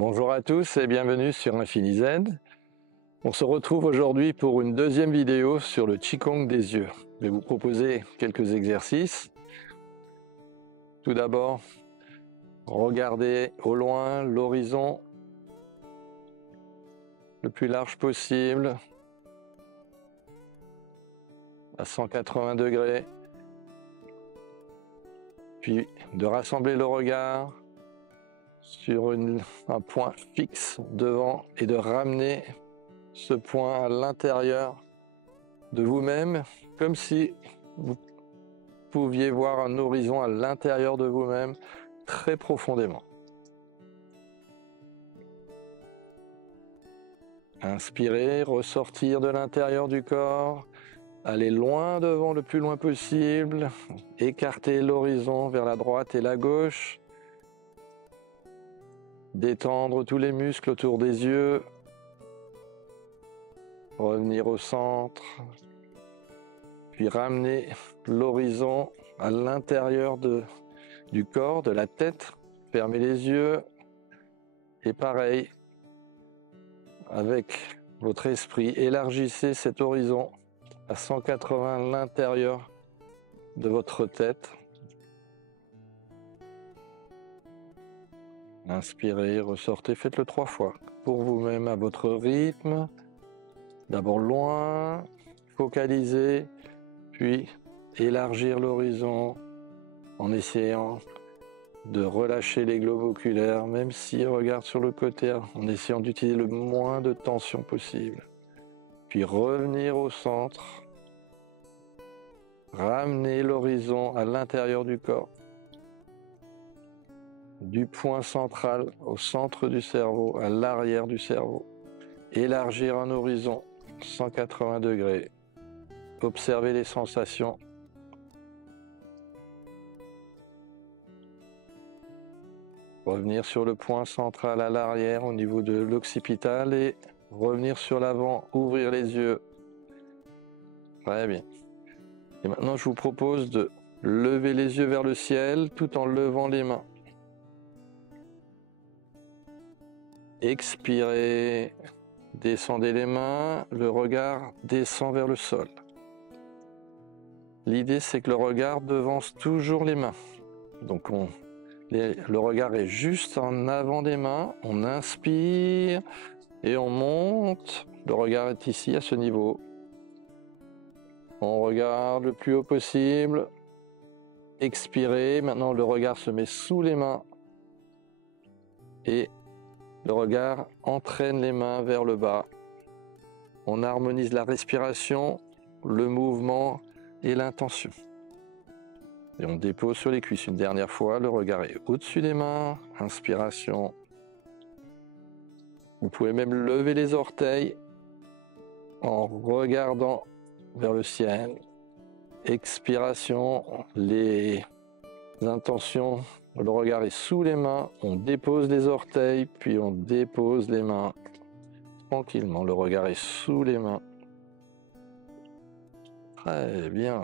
Bonjour à tous et bienvenue sur InfiniZ. On se retrouve aujourd'hui pour une deuxième vidéo sur le Qigong des yeux. Je vais vous proposer quelques exercices. Tout d'abord, regardez au loin l'horizon le plus large possible, à 180 degrés. Puis de rassembler le regard sur un point fixe devant et de ramener ce point à l'intérieur de vous-même, comme si vous pouviez voir un horizon à l'intérieur de vous-même très profondément. Inspirez, ressortir de l'intérieur du corps, aller loin devant le plus loin possible, écarter l'horizon vers la droite et la gauche, détendre tous les muscles autour des yeux, revenir au centre, puis ramener l'horizon à l'intérieur du corps, de la tête, fermez les yeux, et pareil, avec votre esprit, élargissez cet horizon à 180 à l'intérieur de votre tête. Inspirez, ressortez, faites-le 3 fois pour vous-même à votre rythme. D'abord loin, focaliser, puis élargir l'horizon en essayant de relâcher les globes oculaires, même s'ils regardent sur le côté, en essayant d'utiliser le moins de tension possible. Puis revenir au centre, ramener l'horizon à l'intérieur du corps, du point central au centre du cerveau, à l'arrière du cerveau. Élargir un horizon 180 degrés. Observez les sensations. Revenir sur le point central à l'arrière au niveau de l'occipital et revenir sur l'avant, ouvrir les yeux. Très bien. Et maintenant, je vous propose de lever les yeux vers le ciel tout en levant les mains. Expirez, descendez les mains, le regard descend vers le sol. L'idée, c'est que le regard devance toujours les mains. Donc, le regard est juste en avant des mains. On inspire et on monte. Le regard est ici, à ce niveau. On regarde le plus haut possible. Expirez. Maintenant, le regard se met sous les mains. Et le regard entraîne les mains vers le bas. On harmonise la respiration, le mouvement et l'intention. Et on dépose sur les cuisses une dernière fois. Le regard est au-dessus des mains. Inspiration. Vous pouvez même lever les orteils en regardant vers le ciel. Expiration. Les intentions. Le regard est sous les mains. On dépose les orteils, puis on dépose les mains. Tranquillement, le regard est sous les mains. Très bien.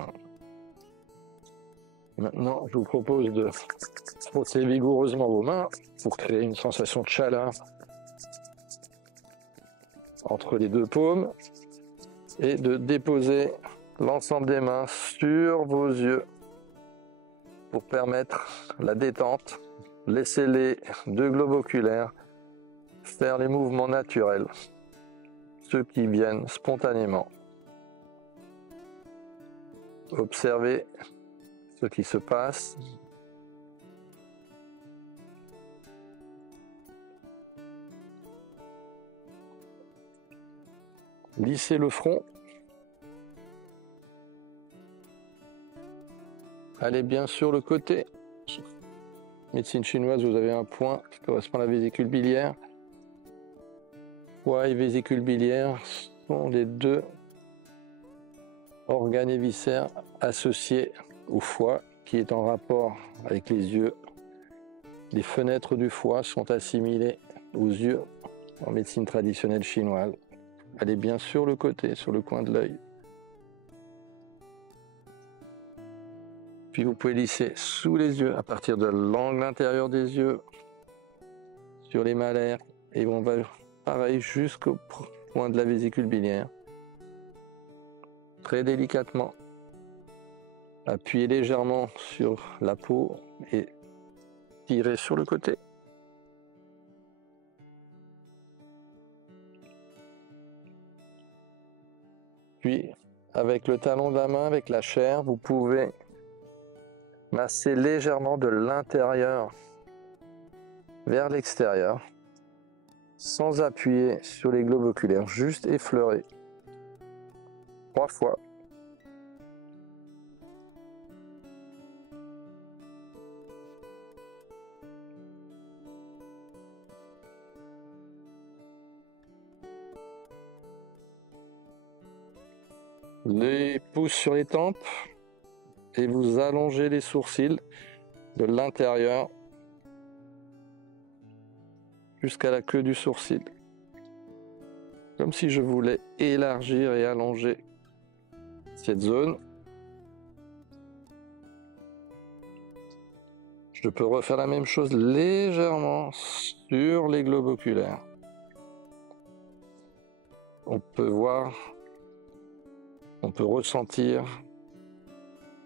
Maintenant, je vous propose de frotter vigoureusement vos mains pour créer une sensation de chaleur entre les deux paumes et de déposer l'ensemble des mains sur vos yeux pour permettre la détente. Laissez les deux globes oculaires faire les mouvements naturels, ceux qui viennent spontanément. Observez ce qui se passe. Lissez le front. Allez bien sur le côté. Médecine chinoise, vous avez un point qui correspond à la vésicule biliaire. Foie et vésicule biliaire sont les deux organes et viscères associés au foie qui est en rapport avec les yeux. Les fenêtres du foie sont assimilées aux yeux en médecine traditionnelle chinoise. Allez bien sur le côté, sur le coin de l'œil. Puis vous pouvez lisser sous les yeux à partir de l'angle intérieur des yeux sur les malaires et on va pareil jusqu'au point de la vésicule biliaire. Très délicatement. Appuyez légèrement sur la peau et tirez sur le côté. Puis, avec le talon de la main, avec la chair, vous pouvez masser légèrement de l'intérieur vers l'extérieur, sans appuyer sur les globes oculaires, juste effleurer 3 fois. Les pouces sur les tempes et vous allongez les sourcils de l'intérieur jusqu'à la queue du sourcil. Comme si je voulais élargir et allonger cette zone. Je peux refaire la même chose légèrement sur les globes oculaires. On peut voir, on peut ressentir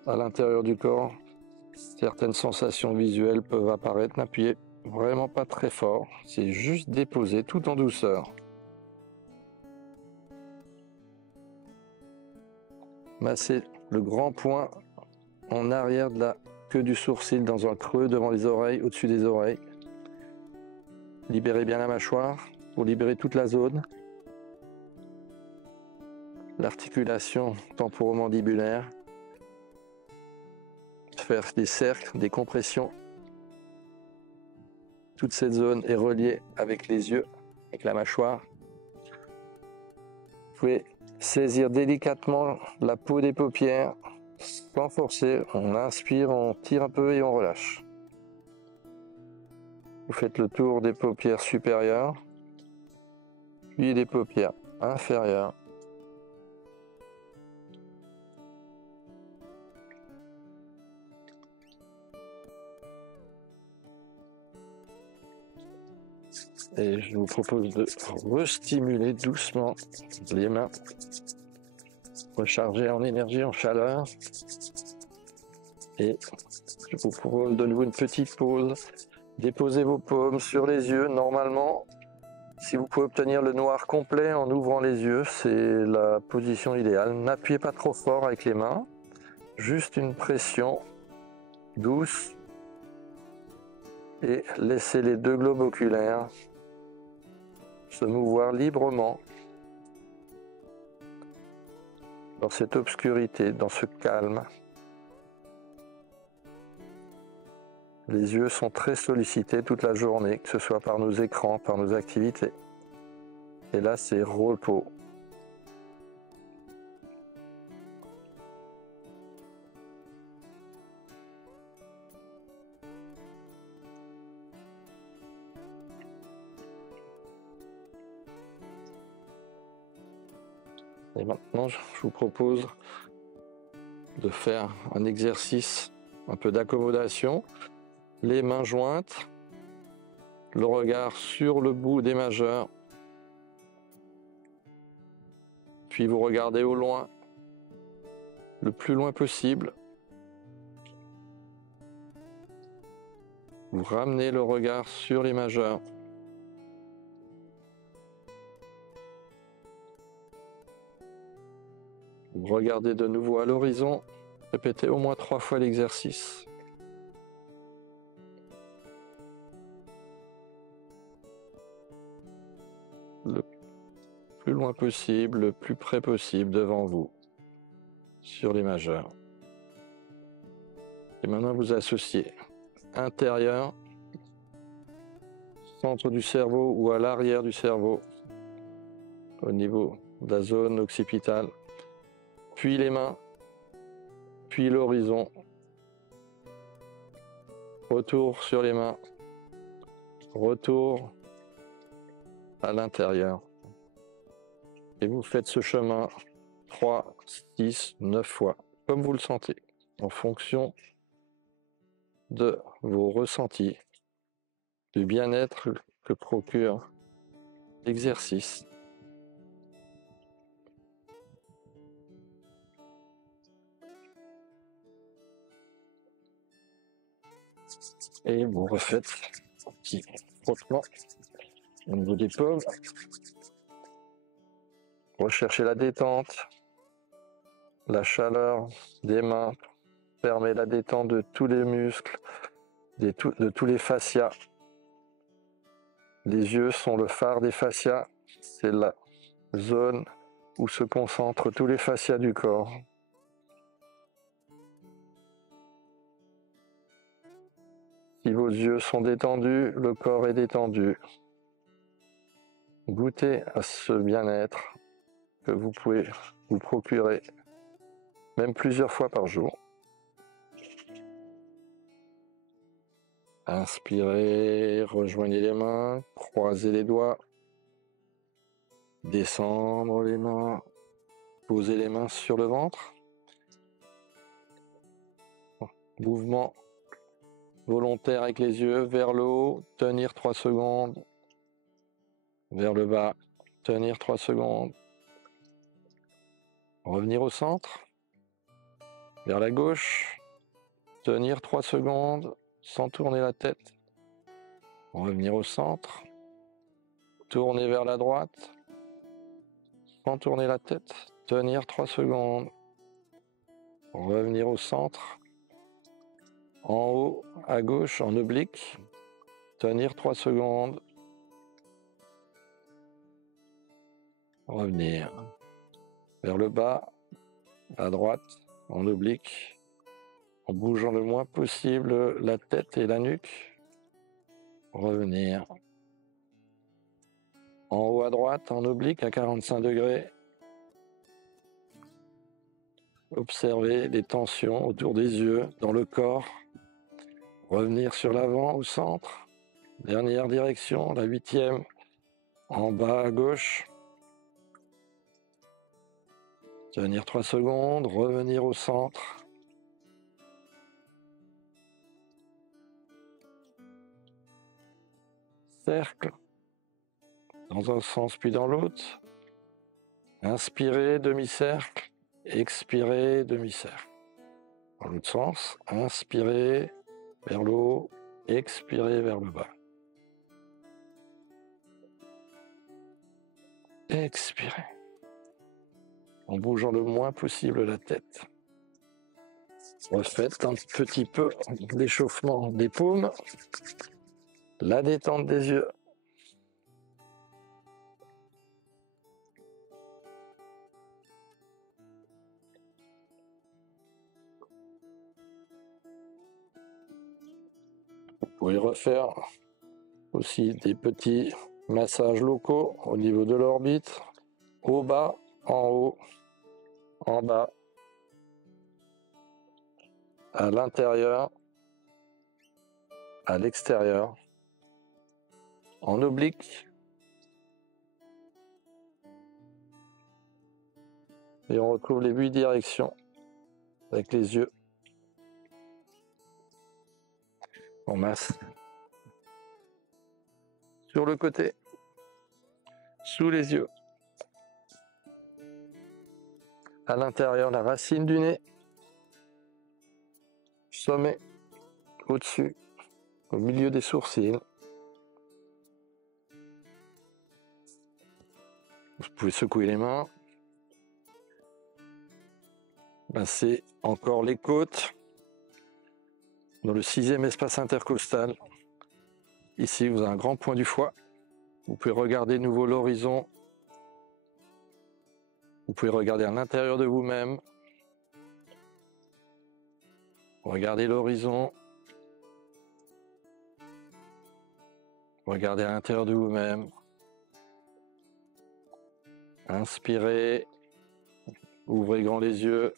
à l'intérieur du corps, certaines sensations visuelles peuvent apparaître. N'appuyez vraiment pas très fort, c'est juste déposer tout en douceur. Massez le grand point en arrière de la queue du sourcil dans un creux devant les oreilles, au-dessus des oreilles. Libérez bien la mâchoire pour libérer toute la zone. L'articulation temporomandibulaire. Faire des cercles, des compressions. Toute cette zone est reliée avec les yeux, avec la mâchoire. Vous pouvez saisir délicatement la peau des paupières, sans forcer. On inspire, on tire un peu et on relâche. Vous faites le tour des paupières supérieures, puis des paupières inférieures. Et je vous propose de restimuler doucement les mains, recharger en énergie, en chaleur. Et je vous propose de nouveau une petite pause. Déposez vos paumes sur les yeux. Normalement, si vous pouvez obtenir le noir complet en ouvrant les yeux, c'est la position idéale. N'appuyez pas trop fort avec les mains. Juste une pression douce. Et laissez les deux globes oculaires se mouvoir librement dans cette obscurité, dans ce calme. Les yeux sont très sollicités toute la journée, que ce soit par nos écrans, par nos activités. Et là, c'est repos. Et maintenant, je vous propose de faire un exercice, un peu d'accommodation. Les mains jointes, le regard sur le bout des majeurs. Puis vous regardez au loin, le plus loin possible. Vous ramenez le regard sur les majeurs. Vous regardez de nouveau à l'horizon. Répétez au moins 3 fois l'exercice. Le plus loin possible, le plus près possible devant vous, sur les majeurs. Et maintenant vous associez intérieur, centre du cerveau ou à l'arrière du cerveau, au niveau de la zone occipitale, puis les mains, puis l'horizon, retour sur les mains, retour à l'intérieur. Et vous faites ce chemin 3, 6, 9 fois, comme vous le sentez, en fonction de vos ressentis, du bien-être que procure l'exercice. Et vous refaites un petit frottement au niveau des paumes. Recherchez la détente, la chaleur des mains, permet la détente de tous les muscles, de tous les fascias. Les yeux sont le phare des fascias, c'est la zone où se concentrent tous les fascias du corps. Si vos yeux sont détendus, le corps est détendu. Goûtez à ce bien-être que vous pouvez vous procurer, même plusieurs fois par jour. Inspirez, rejoignez les mains, croisez les doigts, descendre les mains, posez les mains sur le ventre. Mouvement volontaire avec les yeux vers le haut, tenir 3 secondes, vers le bas, tenir 3 secondes, revenir au centre, vers la gauche, tenir 3 secondes sans tourner la tête, revenir au centre, tourner vers la droite, sans tourner la tête, tenir 3 secondes, revenir au centre, en haut, à gauche, en oblique, tenir 3 secondes, revenir vers le bas, à droite, en oblique, en bougeant le moins possible la tête et la nuque, revenir en haut à droite, en oblique, à 45 degrés, observez les tensions autour des yeux, dans le corps, revenir sur l'avant, au centre, dernière direction, la 8e, en bas à gauche, tenir 3 secondes, revenir au centre, cercle, dans un sens puis dans l'autre, inspirez, demi-cercle, expirez, demi-cercle. Dans l'autre sens, inspirez vers le haut, expirez vers le bas. Expirez, en bougeant le moins possible la tête. Refaites un petit peu d'échauffement des paumes, la détente des yeux. Vous pouvez refaire aussi des petits massages locaux au niveau de l'orbite, au bas, en haut, en bas, à l'intérieur, à l'extérieur, en oblique. Et on retrouve les 8 directions avec les yeux. On masse sur le côté, sous les yeux, à l'intérieur, la racine du nez, sommet, au-dessus, au milieu des sourcils. Vous pouvez secouer les mains, masser encore les côtes, dans le 6e espace intercostal. Ici, vous avez un grand point du foie. Vous pouvez regarder de nouveau l'horizon. Vous pouvez regarder à l'intérieur de vous-même. Regardez l'horizon. Regardez à l'intérieur de vous-même. Inspirez. Ouvrez grand les yeux.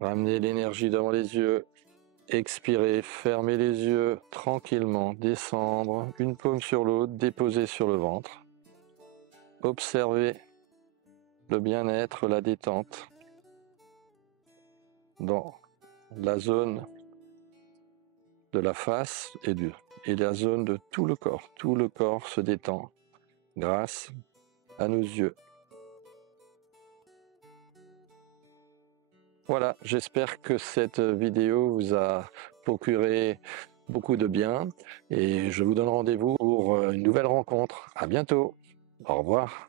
Ramenez l'énergie devant les yeux. Expirez, fermez les yeux tranquillement, descendre, une paume sur l'autre, déposer sur le ventre. Observez le bien-être, la détente dans la zone de la face et et la zone de tout le corps. Tout le corps se détend grâce à nos yeux. Voilà, j'espère que cette vidéo vous a procuré beaucoup de bien et je vous donne rendez-vous pour une nouvelle rencontre. À bientôt. Au revoir.